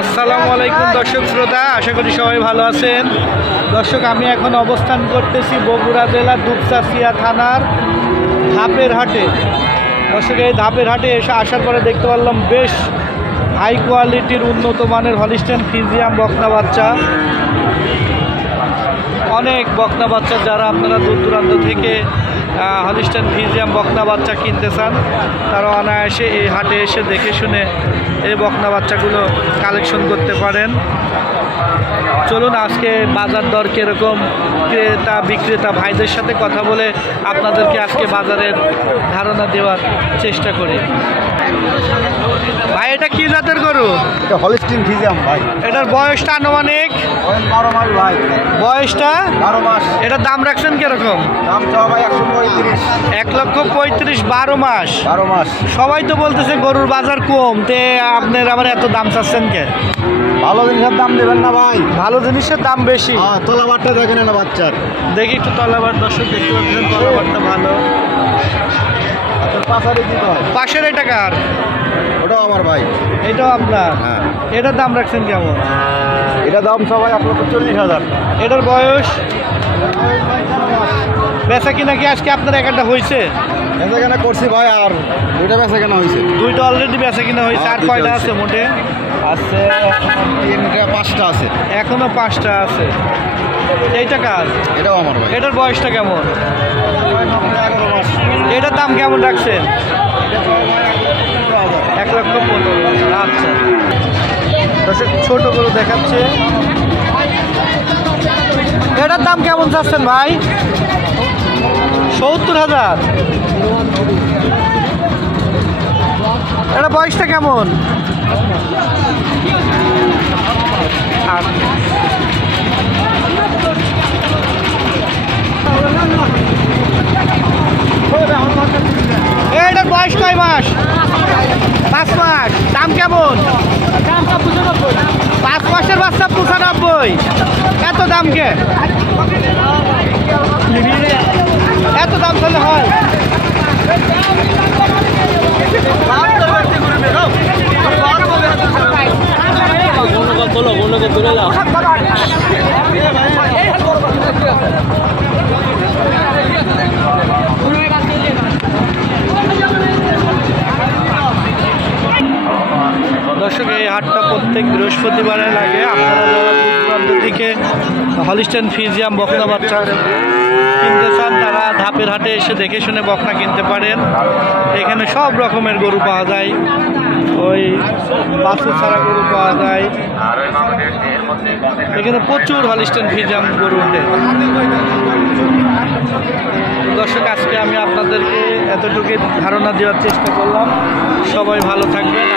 আসসালামু আলাইকুম দর্শক শ্রোতা, আশা করি সবাই ভালো আছেন। দর্শক, আমি এখন অবস্থান করতেছি বগুড়া জেলার দুপচাঁচিয়া থানার ধাপের হাটে। দর্শক, এই ধাপের হাটে আসার পরে দেখতে পারলাম বেশ হাই কোয়ালিটির উন্নত মানের হলিস্টিয়ান ফ্রিজিয়ান বকনা বাচ্চা। অনেক বকনা বাচ্চা যারা আপনারা দূর দূরান্ত থেকে হলিস্টিয়ান ফ্রিজিয়ান বকনা বাচ্চা কিনতে চান, তারা অনায়াসে এই হাটে এসে দেখে শুনে এই বকনা বাচ্চাগুলো কালেকশন করতে পারেন। চলুন আজকে বাজার দর কীরকম, ক্রেতা বিক্রেতা ভাইদের সাথে কথা বলে আপনাদেরকে আজকে বাজারের ধারণা দেওয়ার চেষ্টা করি। ভাই, এটা কি জাতের গরু? এটা হলিস্টিয়ান ফ্রিজিয়ান ভাই। এটার বয়সটা আনুমানিক 12 মাস ভাই। বয়সটা 12 মাস। এটার দাম রাখছেন কিরকম? দাম চাওয়া ভাই 135। 1,35,000, 12 মাস। 12 মাস। সবাই তো বলতেছে গরুর বাজার কম, তে আপনার আবার এত দাম চাচ্ছেন কে? ভালো জিনিসের দাম দেবেন না ভাই। ভালো জিনিসের দাম বেশি। তলাবারটা দেখেন না বাচ্চার। দেখি একটু তলাবার, দর্শক দেখতে পাচ্ছেন তলাবারটা ভালো। পাশের এটা কার? ওটাও আমার ভাই। এটাও আপনার? হ্যাঁ। এটার দাম রাখছেন কেমন? এটা দাম সবাই 1,40,000। এটার বয়স? বেচা কিনা কি আজকে আপনার একটা হয়েছে? বেচা কেনা করছি ভাই, আর দুইটা বেচা কেনা হয়েছে। দুইটা অলরেডি বেচা কিনা হয়েছে। আর কয়টা আছে মোটে? আছে 3টা 5টা আছে। এখনো 5টা আছে। এইটা কাজ? এটাও আমার ভাই। এটার বয়সটা কেমন? 11 মাস। এটার দাম কেমন রাখছেন? 1,15,000। আচ্ছা, দর্শক ছোট করে দেখাচ্ছে। এটার দাম কেমন চাচ্ছেন ভাই? 70,000। এটা বয়সটা কেমন? এটার বয়স কয় মাস? 5 মাস। দাম কেমন? 5 মাসের বাচ্চা 95। এত দাম কে? এত দাম চলে হয়? দর্শক, এই হাটটা প্রত্যেক বৃহস্পতিবারে লাগে। আপনারা যারা দূর দূরান্ত থেকে হলিস্টিয়ান ফ্রিজিয়ান বকনা বাচ্চা কিনতে চান, তারা ধাপের হাটে এসে দেখে শুনে বকনা কিনতে পারেন। এখানে সব রকমের গরু পাওয়া যায়, ওই বাছুর ছাড়া গরু পাওয়া যায়। এখানে প্রচুর হলিস্টিয়ান ফ্রিজিয়ান গরু ওঠে। দর্শক, আজকে আমি আপনাদেরকে এতটুকু ধারণা দেওয়ার চেষ্টা করলাম। সবাই ভালো থাকবেন।